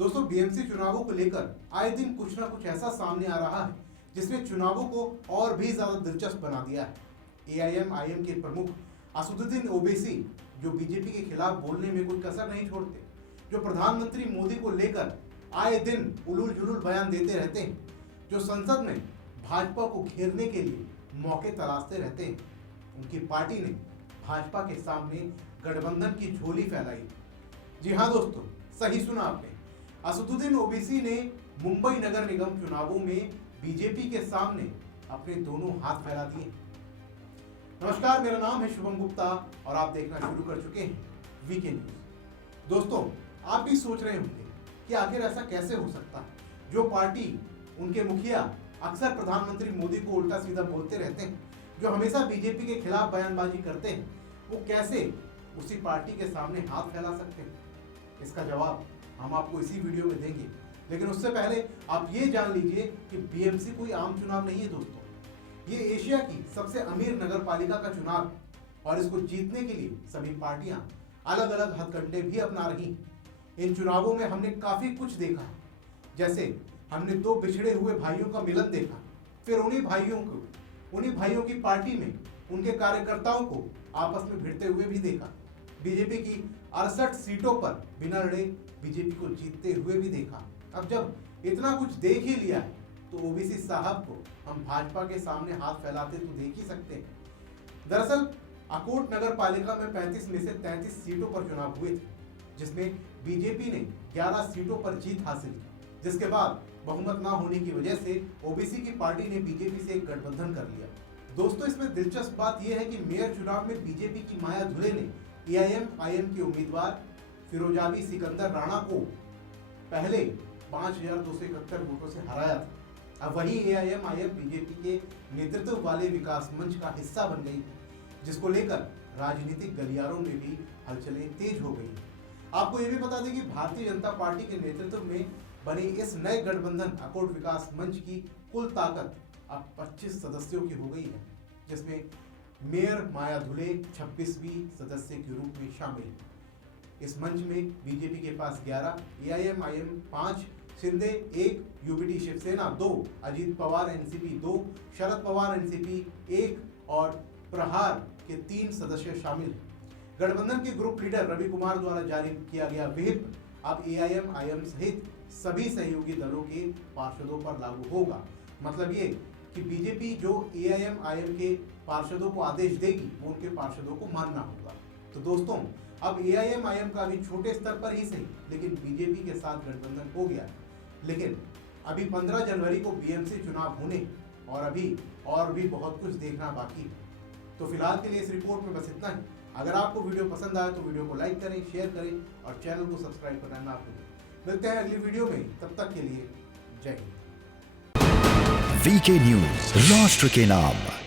दोस्तों, बीएमसी चुनावों को लेकर आए दिन कुछ ना कुछ ऐसा सामने आ रहा है जिसने चुनावों को और भी ज्यादा दिलचस्प बना दिया है। एआईएम के प्रमुख असदुद्दीन ओवैसी जो बीजेपी के खिलाफ बोलने में कोई कसर नहीं छोड़ते, जो प्रधानमंत्री मोदी को लेकर आए दिन उलूल जुलूल बयान देते रहते हैं, जो संसद में भाजपा को घेरने के लिए मौके तलाशते रहते हैं, उनकी पार्टी ने भाजपा के सामने गठबंधन की झोली फैलाई। जी हाँ दोस्तों, सही सुना आपने। असदुद्दीन ओवैसी ने मुंबई नगर निगम चुनावों में बीजेपी के सामने अपने दोनों हाथ फैला दिए। नमस्कार, मेरा नाम है शुभम गुप्ता और आप देखना शुरू कर चुके हैं वीके न्यूज। दोस्तों, आप भी सोच रहे होंगे कि आखिर ऐसा कैसे हो सकता है, जो पार्टी उनके मुखिया अक्सर प्रधानमंत्री मोदी को उल्टा सीधा बोलते रहते हैं, जो हमेशा बीजेपी के खिलाफ बयानबाजी करते हैं, वो कैसे उसी पार्टी के सामने हाथ फैला सकते हैं। इसका जवाब हम आपको इसी वीडियो में देंगे, लेकिन उससे पहले आप ये जान लीजिए कि बीएमसी कोई आम चुनाव नहीं है दोस्तों। ये एशिया की सबसे अमीर नगर पालिका का चुनाव है और इसको जीतने के लिए सभी पार्टियां अलग अलग हथकंडे भी अपना रही हैं। इन चुनावों में हमने काफी कुछ देखा, जैसे हमने दो बिछड़े हुए भाइयों का मिलन देखा, फिर उन्हीं भाइयों की पार्टी में उनके कार्यकर्ताओं को आपस में भिड़ते हुए भी देखा। बीजेपी की 68 सीटों पर बिना लड़े बीजेपी को जीतते हुए भी देखा। अब जब इतना कुछ देख ही लिया है तो ओवैसी साहब को हम भाजपा के सामने हाथ फैलाते तो देख ही सकते हैं। दरअसल अकोट नगर पालिका में 35 में से 33 सीटों पर चुनाव हुए थे, जिसमें बीजेपी ने 11 सीटों पर जीत हासिल की, जिसके बाद बहुमत न होने की वजह से ओवैसी की पार्टी ने बीजेपी से एक गठबंधन कर लिया। दोस्तों, इसमें दिलचस्प बात यह है कि मेयर चुनाव में बीजेपी की माया धुले ने एआईएम के उम्मीदवार फिरोजाबी सिकंदर राणा को पहले 5271 वोटों से हराया था। अब वही एआईएम बीजेपी के नेतृत्व वाले विकास मंच का हिस्सा बन गई, जिसको लेकर राजनीतिक गलियारों में भी हलचलें तेज हो गई। आपको ये भी बता दें कि भारतीय जनता पार्टी के नेतृत्व में बने इस नए गठबंधन अकोट विकास मंच की कुल ताकत अब 25 सदस्यों की हो गई है, जिसमें मेयर माया धुले 26वीं सदस्य के रूप में शामिल है। इस मंच में बीजेपी के पास 11, AIM 5, Shinde 1, UBT Shiv Sena 2, Ajit Pawar NCP 2, Sharad Pawar NCP 1 और प्रहार के 3 सदस्य शामिल हैं। गठबंधन के ग्रुप लीडर रवि कुमार द्वारा जारी किया गया व्हिप अब एआईएम सहित सभी सहयोगी दलों के पार्षदों पर लागू होगा। मतलब ये कि बीजेपी जो एआईएम के पार्षदों को आदेश देगी, वो उनके पार्षदों को मानना होगा। तो दोस्तों, अब एआईएम का भी छोटे स्तर पर ही सही, लेकिन बीजेपी के साथ गठबंधन हो गया है। लेकिन अभी 15 जनवरी को बीएमसी चुनाव होने और अभी और भी बहुत कुछ देखना बाकी है। तो फिलहाल के लिए इस रिपोर्ट में बस इतना ही। अगर आपको वीडियो पसंद आए तो वीडियो को लाइक करें, शेयर करें और चैनल को सब्सक्राइब करना ना भूलें। मिलते हैं अगली वीडियो में, तब तक के लिए जय हिंद। वीके न्यूज, राष्ट्र के नाम।